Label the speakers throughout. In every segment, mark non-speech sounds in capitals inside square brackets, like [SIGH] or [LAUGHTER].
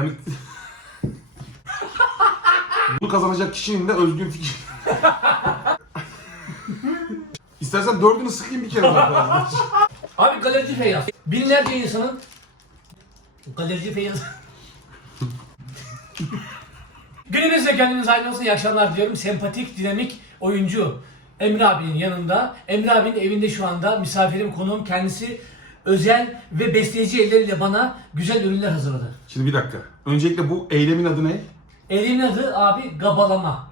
Speaker 1: Yani bunu kazanacak kişinin de özgür fikir. İstersen dördünü sıkayım bir kere daha.
Speaker 2: Abi galerici Feyyaz. Binlerce insanın galerici Feyyaz. Gününüzle kendiniz aynı olsun. İyi akşamlar diyorum. Sempatik, dinamik oyuncu Emre abinin yanında. Emre abinin evinde şu anda misafirim, konuğum. Kendisi özel ve besleyici elleriyle bana güzel ürünler hazırladı.
Speaker 1: Şimdi bir dakika. Öncelikle bu eylemin adı ne?
Speaker 2: Elimin adı abi gabalama.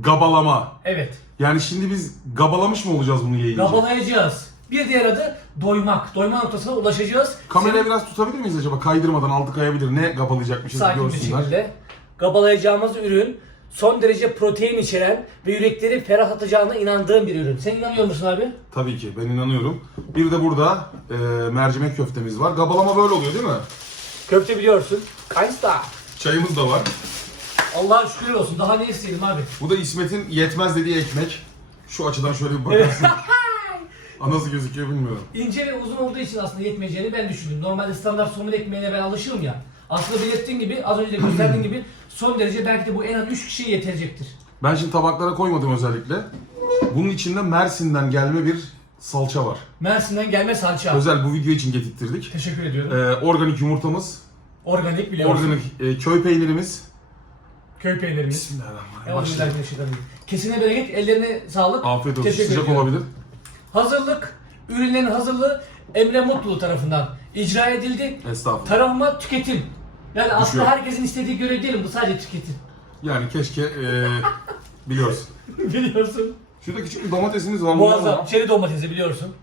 Speaker 1: Gabalama.
Speaker 2: Evet.
Speaker 1: Yani şimdi biz gabalamış mı olacağız bunu yayınca?
Speaker 2: Gabalayacağız. Bir diğer adı doymak. Doyma noktasına ulaşacağız.
Speaker 1: Kamerayı
Speaker 2: Senin-
Speaker 1: biraz tutabilir miyiz acaba? Kaydırmadan altı kayabilir. Ne gabalayacakmışız
Speaker 2: sakin bir
Speaker 1: görsünler.
Speaker 2: şekilde gabalayacağımız ürün son derece protein içeren ve yürekleri ferahlatacağına inandığım bir ürün. Sen inanıyor musun abi?
Speaker 1: Tabii ki ben inanıyorum. Bir de burada e, mercimek köftemiz var. Gabalama böyle oluyor değil mi?
Speaker 2: Köfte biliyorsun. Kaynsta.
Speaker 1: Çayımız da var.
Speaker 2: Allah'a şükür olsun. Daha ne isteyelim abi?
Speaker 1: Bu da İsmet'in yetmez dediği ekmek. Şu açıdan şöyle bir bakarsın. [LAUGHS] Aa, Nasıl gözüküyor bilmiyorum.
Speaker 2: İnce ve uzun olduğu için aslında yetmeyeceğini ben düşündüm. Normalde standart somun ekmeğine ben alışığım ya. Aslında belirttiğin gibi, az önce de gösterdiğin gibi son derece belki de bu en az 3 kişiye yetecektir.
Speaker 1: Ben şimdi tabaklara koymadım özellikle. Bunun içinde Mersin'den gelme bir salça var.
Speaker 2: Mersin'den gelme salça.
Speaker 1: Özel bu video için getirttirdik.
Speaker 2: Teşekkür ediyorum.
Speaker 1: Ee, organik yumurtamız,
Speaker 2: Organik biliyorsun.
Speaker 1: organik e, köy peynirimiz.
Speaker 2: Köy peynirimiz.
Speaker 1: Bismillahirrahmanirrahim. Başlayalım.
Speaker 2: Euzubillahimineşşeytanirracim. Kesine bereket, ellerine sağlık.
Speaker 1: Afiyet olsun.
Speaker 2: Teşekkür
Speaker 1: Sıcak
Speaker 2: ediyorum.
Speaker 1: olabilir.
Speaker 2: Hazırlık, ürünlerin hazırlığı Emre Mutlu tarafından icra edildi.
Speaker 1: Estağfurullah.
Speaker 2: Tarafıma tüketim. Yani aslında herkesin istediği görev değil bu sadece tüketim.
Speaker 1: Yani keşke e, [LAUGHS] biliyorsun.
Speaker 2: Biliyorsun.
Speaker 1: Şurada küçük bir domatesimiz var.
Speaker 2: Muazzam. Çeri domatesi biliyorsun.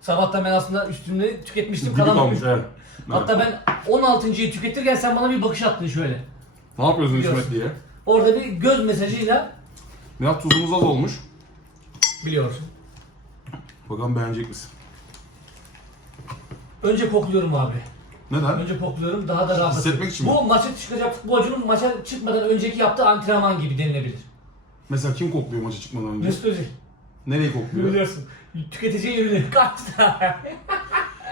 Speaker 2: Sabahtan ben aslında üstünde tüketmiştim
Speaker 1: Dibi
Speaker 2: kalan
Speaker 1: kalmış. Evet.
Speaker 2: Hatta ben 16.yı tüketirken sen bana bir bakış attın şöyle.
Speaker 1: Ne yapıyorsun
Speaker 2: Biliyorsun.
Speaker 1: İsmet diye.
Speaker 2: Orada bir göz mesajıyla
Speaker 1: Nihat tuzumuz az olmuş.
Speaker 2: biliyorsun.
Speaker 1: Bakalım beğenecek misin?
Speaker 2: Önce kokluyorum abi.
Speaker 1: Neden?
Speaker 2: Önce kokluyorum daha da rahat.
Speaker 1: Hissetmek için mi?
Speaker 2: Bu maça çıkacak futbolcunun maça çıkmadan önceki yaptığı antrenman gibi denilebilir.
Speaker 1: Mesela kim kokluyor maça çıkmadan önce?
Speaker 2: Mesut Özil.
Speaker 1: Nereyi kokluyor?
Speaker 2: Biliyorsun. Tüketici ürünü [LAUGHS] kaç tane?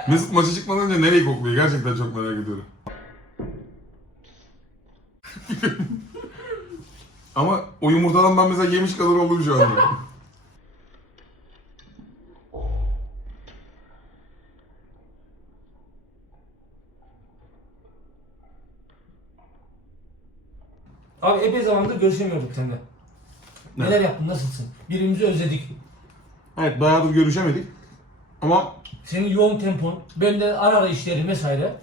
Speaker 1: Mesut maça çıkmadan önce nereyi kokluyor? Gerçekten çok merak ediyorum. [LAUGHS] Ama o yumurtadan ben mesela yemiş kadar oldum şu anda. [LAUGHS]
Speaker 2: Abi epey zamandır görüşemiyorduk seninle.
Speaker 1: Ne?
Speaker 2: Neler yaptın, nasılsın? Birbirimizi özledik.
Speaker 1: Evet bayağıdır görüşemedik. Ama
Speaker 2: Senin yoğun tempon, ben de ara ara işlerim vesaire.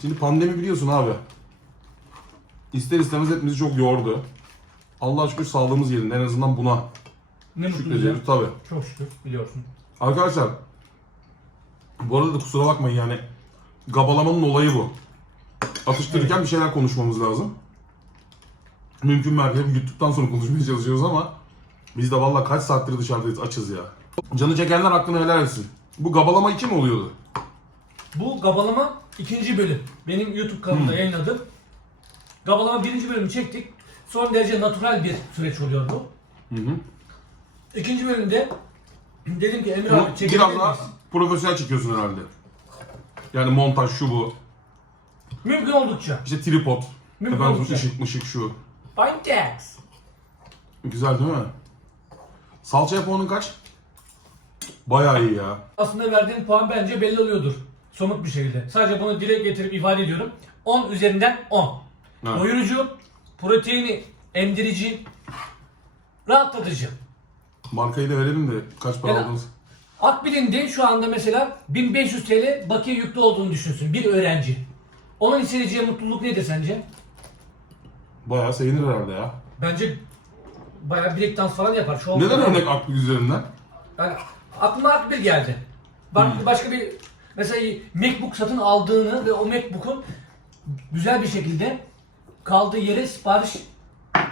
Speaker 1: şimdi pandemi biliyorsun abi. İster istemez hepimizi çok yordu. Allah şükür sağlığımız yerinde. En azından buna
Speaker 2: Ne mutlu bize.
Speaker 1: şükrediyoruz tabii.
Speaker 2: Çok şükür biliyorsun.
Speaker 1: Arkadaşlar bu arada da kusura bakmayın yani gabalamanın olayı bu. Atıştırırken bir şeyler konuşmamız lazım. Mümkün mertebe yuttuktan sonra konuşmaya çalışıyoruz ama biz de vallahi kaç saattir dışarıdayız açız ya. Canı çekenler hakkını helal etsin. Bu gabalama 2 mi oluyordu?
Speaker 2: Bu Gabalama ikinci bölüm. Benim YouTube kanalımda yayınladım. Gabalama birinci bölümü çektik. Son derece natural bir süreç oluyor bu.
Speaker 1: Hı hı.
Speaker 2: İkinci bölümde dedim ki
Speaker 1: Bunu
Speaker 2: abi çekebilir
Speaker 1: biraz daha
Speaker 2: miyiz?
Speaker 1: profesyonel çekiyorsun herhalde. Yani montaj şu bu.
Speaker 2: Mümkün oldukça.
Speaker 1: İşte tripod.
Speaker 2: Mümkün
Speaker 1: Efendim
Speaker 2: oldukça.
Speaker 1: ışık mışık şu.
Speaker 2: Pintex.
Speaker 1: Güzel değil mi? Salçaya puanın kaç? Bayağı iyi ya.
Speaker 2: Aslında verdiğin puan bence belli oluyordur. Somut bir şekilde. Sadece bunu dile getirip ifade ediyorum. 10 üzerinden 10.
Speaker 1: Evet.
Speaker 2: Doyurucu, proteini emdirici, rahatlatıcı.
Speaker 1: Markayı da verelim de kaç para
Speaker 2: Yani-
Speaker 1: aldınız?
Speaker 2: Akbil'in şu anda mesela 1500 TL bakiye yüklü olduğunu düşünsün bir öğrenci. Onun hissedeceği mutluluk nedir sence?
Speaker 1: Bayağı sevinir herhalde ya.
Speaker 2: Bence bayağı bilek dans falan yapar. Şu
Speaker 1: Neden örnek aklı üzerinden?
Speaker 2: Yani aklıma Akbil geldi. Bak başka bir mesela MacBook satın aldığını ve o MacBook'un güzel bir şekilde kaldığı yere sipariş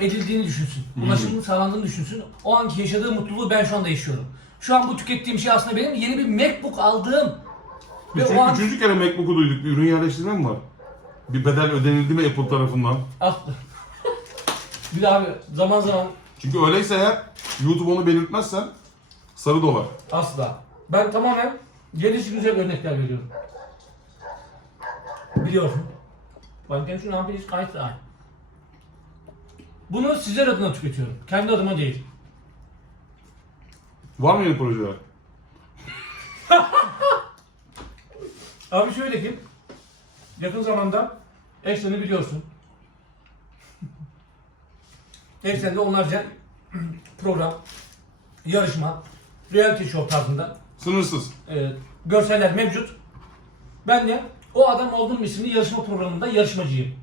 Speaker 2: edildiğini düşünsün. Ulaşımının sağlandığını düşünsün. O anki yaşadığı mutluluğu ben şu anda yaşıyorum. Şu an bu tükettiğim şey aslında benim yeni bir MacBook aldığım ve
Speaker 1: Üçüncü,
Speaker 2: o an
Speaker 1: üçüncü kere MacBook'u duyduk. Bir ürün yerleştirme mi var? Bir bedel ödenildi mi Apple tarafından?
Speaker 2: Aslı. Bir de abi zaman zaman
Speaker 1: Çünkü öyleyse eğer YouTube onu belirtmezsen sarı dolar.
Speaker 2: asla. Ben tamamen geniş güzel örnekler veriyorum. Biliyorsun. Wir nicht ein. Bunu sizler adına tüketiyorum. Kendi adıma değil.
Speaker 1: Var mı yeni projeler? [LAUGHS]
Speaker 2: Abi şöyle ki, yakın zamanda Eksen'i biliyorsun. Eksen'de onlarca program, yarışma, reality show tarzında
Speaker 1: Sınırsız.
Speaker 2: e, görseller mevcut. Ben de o adam olduğum isimli yarışma programında yarışmacıyım.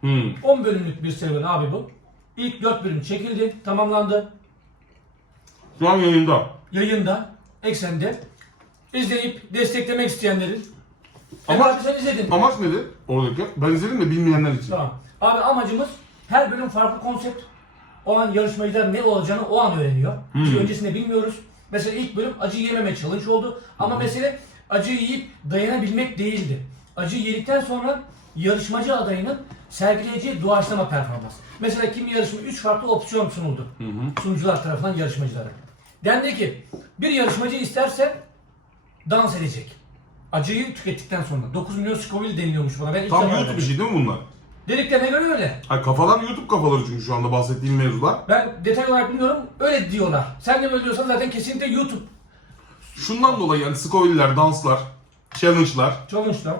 Speaker 1: Hmm.
Speaker 2: 10 bölümlük bir serüven abi bu. İlk 4 bölüm çekildi, tamamlandı.
Speaker 1: Şu an yayında.
Speaker 2: Yayında, Eksen'de. İzleyip desteklemek isteyenlerin.
Speaker 1: Ama-
Speaker 2: Ama sen izledin.
Speaker 1: Amaç nedir oradaki? Ben izledim de bilmeyenler için.
Speaker 2: Tamam. Abi amacımız her bölüm farklı konsept. O an yarışmacılar ne olacağını o an öğreniyor.
Speaker 1: Hmm.
Speaker 2: Ki öncesinde bilmiyoruz. Mesela ilk bölüm acı yememe challenge oldu. Ama mesele acı yiyip dayanabilmek değildi. Acı yedikten sonra yarışmacı adayının sergileyeceği doğaçlama performans. Mesela kimi yarışma 3 farklı opsiyon sunuldu.
Speaker 1: Hı hı.
Speaker 2: Sunucular tarafından yarışmacılara. Dendi ki bir yarışmacı isterse dans edecek. Acıyı tükettikten sonra. 9 milyon Scoville deniliyormuş bana. Ben ilk
Speaker 1: Tam
Speaker 2: defa
Speaker 1: YouTube
Speaker 2: öğrendim.
Speaker 1: işi değil mi bunlar?
Speaker 2: Dediklerine göre öyle.
Speaker 1: Ay kafalar YouTube kafaları çünkü şu anda bahsettiğim mevzular.
Speaker 2: Ben detay olarak bilmiyorum. Öyle diyorlar. Sen de böyle diyorsan zaten kesinlikle YouTube
Speaker 1: Şundan dolayı yani Scoville'ler, danslar, challenge'lar
Speaker 2: challenge'lar.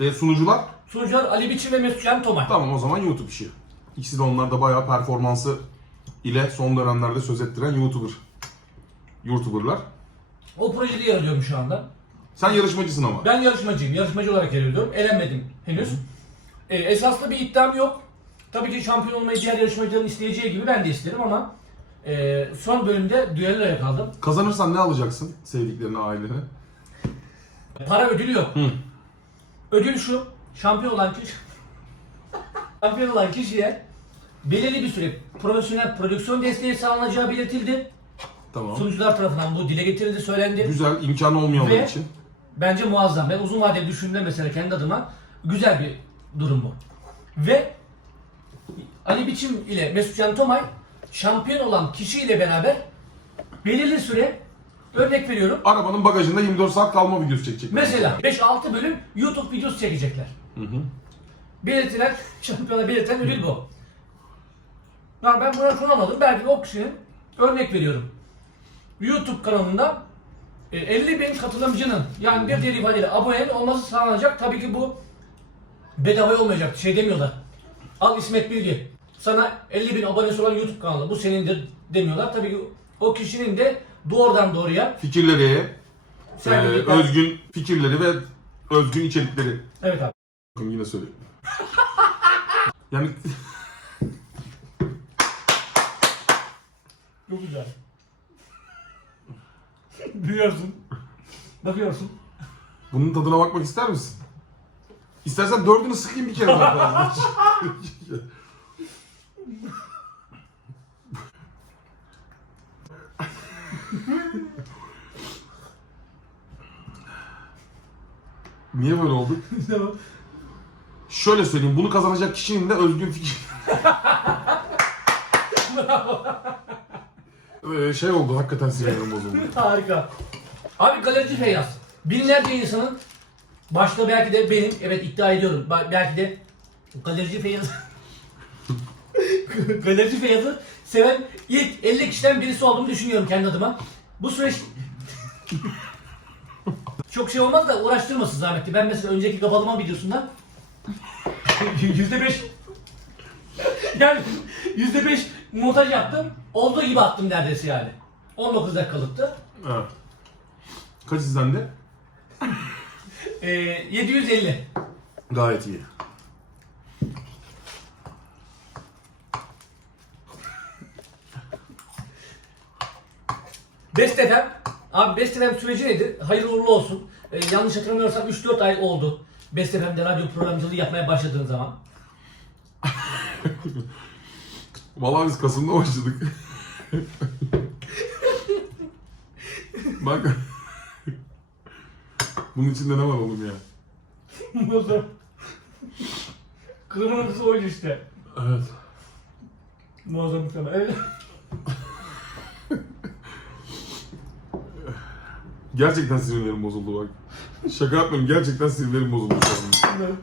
Speaker 1: ve sunucular
Speaker 2: Sunucular Ali Biçim ve Mesut Can Tomay.
Speaker 1: tamam o zaman YouTube işi. İkisi de onlarda bayağı performansı ile son dönemlerde söz ettiren YouTuber. YouTuber'lar.
Speaker 2: O projede yer alıyorum şu anda.
Speaker 1: Sen yarışmacısın ama.
Speaker 2: Ben yarışmacıyım. Yarışmacı olarak yer alıyorum. Elenmedim henüz. Ee, esaslı bir iddiam yok. Tabii ki şampiyon olmayı diğer yarışmacıların isteyeceği gibi ben de isterim ama e, son bölümde düelloya kaldım.
Speaker 1: Kazanırsan ne alacaksın sevdiklerine, ailene?
Speaker 2: Para ödülü yok.
Speaker 1: Hı.
Speaker 2: Ödül şu. Şampiyon olan kişi şampiyon olan kişiye belirli bir süre profesyonel prodüksiyon desteği sağlanacağı belirtildi.
Speaker 1: Tamam.
Speaker 2: Sunucular tarafından bu dile getirildi, söylendi.
Speaker 1: Güzel, imkanı olmayanlar
Speaker 2: Ve-
Speaker 1: için.
Speaker 2: Bence muazzam. Ben uzun vadeli düşündüğümde mesela kendi adıma güzel bir durum bu. Ve Ali Biçim ile Mesut Can Tomay şampiyon olan kişiyle beraber belirli süre örnek veriyorum.
Speaker 1: Arabanın bagajında 24 saat kalma videosu çekecek.
Speaker 2: Mesela 5-6 bölüm YouTube videosu çekecekler.
Speaker 1: Hı hı.
Speaker 2: Belirtilen, şampiyona belirtilen ödül bu. Yani ben buna şunu anladım. Belki o kişinin örnek veriyorum. YouTube kanalında e, 50 bin katılımcının yani bir diğer ifadeyle abonenin olması sağlanacak. Tabii ki bu bedava olmayacak. Şey demiyorlar. Al İsmet Bilgi. Sana 50 bin abonesi olan YouTube kanalı bu senindir demiyorlar. Tabii ki o kişinin de doğrudan doğruya
Speaker 1: Fikirleri, e, özgün fikirleri ve özgün içerikleri.
Speaker 2: Evet abi.
Speaker 1: Bakın yine söyleyeyim. [LAUGHS] yani [LAUGHS]
Speaker 2: Çok güzel. Biliyorsun. Bakıyorsun.
Speaker 1: bunun tadına bakmak ister misin? İstersen dördünü sıkayım bir kere daha fazla. Niye böyle oldu? Şöyle söyleyeyim, bunu kazanacak kişinin de özgün fikir. Ee, şey oldu, hakikaten sinirlerim bozuldu.
Speaker 2: Harika. Abi galerici Feyyaz. Binlerce insanın başta belki de benim evet iddia ediyorum. Belki de galerici Feyyaz [LAUGHS] galerici Feyyaz'ı seven ilk 50 kişiden birisi olduğumu düşünüyorum kendi adıma. Bu süreç [LAUGHS] çok şey olmaz da uğraştırmasın zahmetli. Ben mesela önceki kapalama videosunda [LAUGHS] yüzde beş yani yüzde beş montaj yaptım. Olduğu gibi attım neredeyse yani. 19 dakikalıktı.
Speaker 1: Evet. Kaç izlendi?
Speaker 2: Ee, 750.
Speaker 1: Gayet iyi.
Speaker 2: Best FM. Abi Best FM süreci nedir? Hayırlı uğurlu olsun. Ee, yanlış hatırlamıyorsam 3-4 ay oldu. Best FM'de radyo programcılığı yapmaya başladığın zaman. [LAUGHS]
Speaker 1: Vallahi biz Kasım'da başladık. [LAUGHS] Bak. Bunun içinde ne var oğlum ya?
Speaker 2: Nasıl? Kırmızı oydu işte.
Speaker 1: Evet.
Speaker 2: Muazzam mükemmel. Evet.
Speaker 1: Gerçekten sinirlerim bozuldu bak. Şaka yapmıyorum. Gerçekten sinirlerim bozuldu şu an.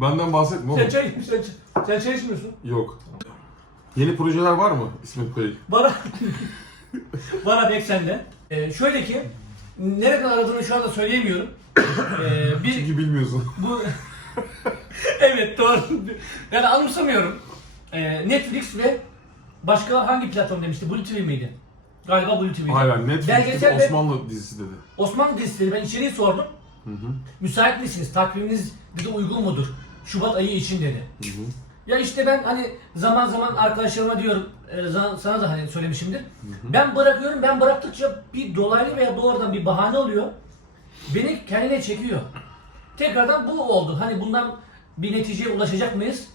Speaker 1: Benden bahsetme oğlum.
Speaker 2: Sen çay, sen, sen çay içmiyorsun.
Speaker 1: Yok. Yeni projeler var mı İsmet Bey?
Speaker 2: Bana, [LAUGHS] bana pek sende. Ee, şöyle ki, nereden aradığını şu anda söyleyemiyorum. [COUGHS] Ee, bir,
Speaker 1: Çünkü bilmiyorsun.
Speaker 2: bu... [LAUGHS] evet doğru. Yani anımsamıyorum. Ee, Netflix ve başka hangi platform demişti? Blue TV miydi? Galiba Blue TV.
Speaker 1: Hayır hayır Netflix'te
Speaker 2: Belgesel ve-
Speaker 1: Osmanlı dizisi dedi.
Speaker 2: Osmanlı dizisi ben içeriği sordum. Müsait misiniz? Takviminiz dedi uygun mudur? Şubat ayı için dedi. Ya işte ben hani zaman zaman arkadaşlarıma diyorum, e, za- sana da hani söylemişimdir. Ben bırakıyorum, ben bıraktıkça bir dolaylı veya doğrudan bir bahane oluyor. Beni kendine çekiyor. Tekrardan bu oldu. Hani bundan bir neticeye ulaşacak mıyız?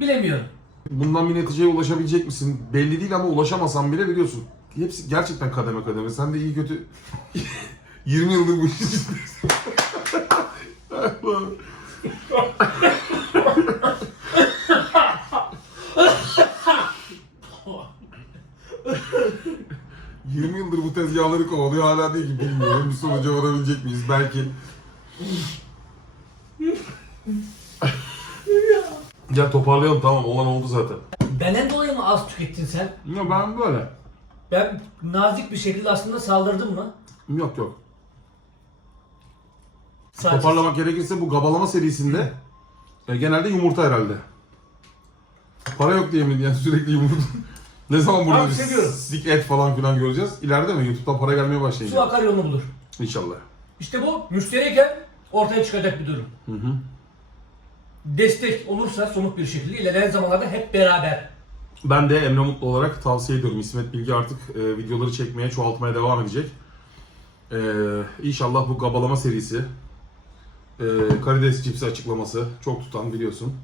Speaker 2: Bilemiyorum.
Speaker 1: Bundan bir neticeye ulaşabilecek misin? Belli değil ama ulaşamasan bile biliyorsun. Hepsi gerçekten kademe kademe. Sen de iyi kötü [LAUGHS] 20 yıldır bu işin içindesin. [LAUGHS] ...20 yıldır bu tezgahları kovalıyor hala değil ki bilmiyorum bir sonuca varabilecek miyiz belki. ya toparlayalım tamam olan oldu zaten.
Speaker 2: Benden dolayı mı az tükettin sen?
Speaker 1: Ya ben böyle.
Speaker 2: Ben nazik bir şekilde aslında saldırdım mı?
Speaker 1: Yok yok.
Speaker 2: Sadece-
Speaker 1: Toparlamak gerekirse bu gabalama serisinde e, genelde yumurta herhalde. Para yok diye mi? Yani sürekli yumurta. [LAUGHS] ne zaman burada
Speaker 2: Abi
Speaker 1: bir
Speaker 2: seviyorum.
Speaker 1: stick et falan filan göreceğiz? İleride mi? YouTube'dan para gelmeye
Speaker 2: Su
Speaker 1: başlayacak.
Speaker 2: akar yolunu bulur.
Speaker 1: İnşallah.
Speaker 2: İşte bu müşteriyken ortaya çıkacak bir durum.
Speaker 1: Hı hı.
Speaker 2: Destek olursa somut bir şekilde ilerleyen zamanlarda hep beraber.
Speaker 1: Ben de Emre Mutlu olarak tavsiye ediyorum. İsmet Bilgi artık e, videoları çekmeye, çoğaltmaya devam edecek. E, inşallah bu gabalama serisi, e, karides cipsi açıklaması çok tutan biliyorsun.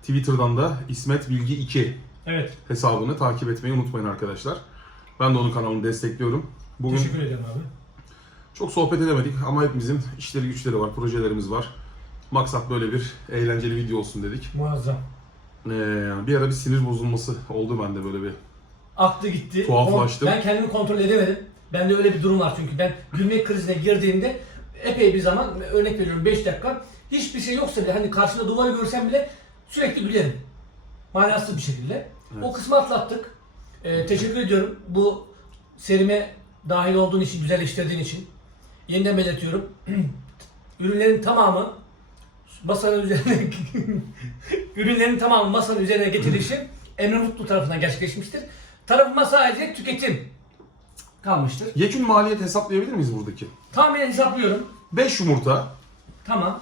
Speaker 1: Twitter'dan da İsmet Bilgi 2
Speaker 2: Evet.
Speaker 1: hesabını takip etmeyi unutmayın arkadaşlar. Ben de onun kanalını destekliyorum. Bugün
Speaker 2: Teşekkür ederim abi.
Speaker 1: çok sohbet edemedik ama hepimizin işleri güçleri var, projelerimiz var. Maksat böyle bir eğlenceli video olsun dedik.
Speaker 2: Muazzam.
Speaker 1: Ee, bir ara bir sinir bozulması oldu bende böyle bir.
Speaker 2: Aktı gitti.
Speaker 1: Tuhaflaştım.
Speaker 2: Ben kendimi kontrol edemedim. Bende öyle bir durum var çünkü ben gülme krizine girdiğimde epey bir zaman örnek veriyorum 5 dakika hiçbir şey yoksa bile hani karşımda duvarı görsem bile sürekli gülerim. Manasız bir şekilde. O kısmı atlattık. Ee, teşekkür ediyorum bu serime dahil olduğun için, güzelleştirdiğin için. Yeniden belirtiyorum. [CLEARS THROAT] Ürünlerin tamamı masanın üzerine [LAUGHS] ürünlerin tamamı masanın üzerine getirilişi Emre Mutlu tarafından gerçekleşmiştir. Tarafıma sadece tüketim kalmıştır.
Speaker 1: Yekün maliyet hesaplayabilir miyiz buradaki?
Speaker 2: Tahminen hesaplıyorum.
Speaker 1: 5 yumurta,
Speaker 2: Tamam.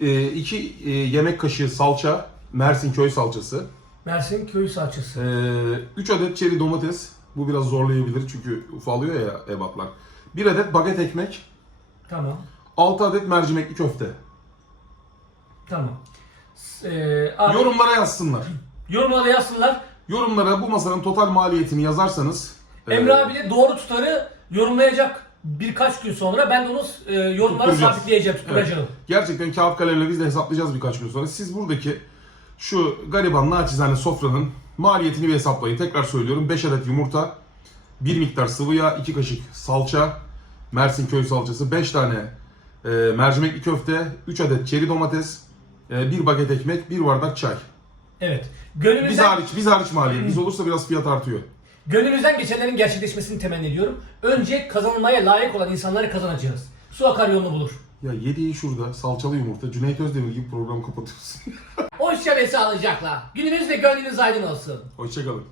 Speaker 1: 2 yemek kaşığı salça, Mersin köy salçası,
Speaker 2: Mersin köy salçası.
Speaker 1: 3 adet çeri domates. Bu biraz zorlayabilir çünkü ufalıyor ya ebatlar. 1 adet baget ekmek,
Speaker 2: Tamam.
Speaker 1: 6 adet mercimekli köfte.
Speaker 2: Tamam. Ee, abi,
Speaker 1: Yorumlara yazsınlar.
Speaker 2: yorumlara yazsınlar.
Speaker 1: Yorumlara bu masanın total maliyetini yazarsanız
Speaker 2: Emre
Speaker 1: e,
Speaker 2: abi de doğru tutarı yorumlayacak birkaç gün sonra. Ben de onu e, yorumlara
Speaker 1: Tutturacağız.
Speaker 2: sabitleyeceğim, tutturacağım.
Speaker 1: Gerçekten kağıt kalemle biz de hesaplayacağız birkaç gün sonra. Siz buradaki şu gariban naçizane sofranın maliyetini bir hesaplayın. Tekrar söylüyorum 5 adet yumurta, 1 miktar sıvı yağ, 2 kaşık salça, Mersin köy salçası, 5 tane e, mercimekli köfte, 3 adet çeri domates, 1 baget ekmek, 1 bardak çay.
Speaker 2: Evet.
Speaker 1: Biz
Speaker 2: Gönlümüzden,
Speaker 1: hariç, biz hariç maliyet. Biz [CLEARS THROAT] olursa biraz fiyat artıyor.
Speaker 2: Gönlümüzden geçenlerin gerçekleşmesini temenni ediyorum. Önce kazanılmaya layık olan insanları kazanacağız. Su akar yolunu bulur.
Speaker 1: Ya yediği şurada salçalı yumurta, Cüneyt Özdemir gibi program kapatıyorsun.
Speaker 2: Hoşça ve sağlıcakla. Gününüz ve gönlünüz aydın olsun.
Speaker 1: Hoşçakalın.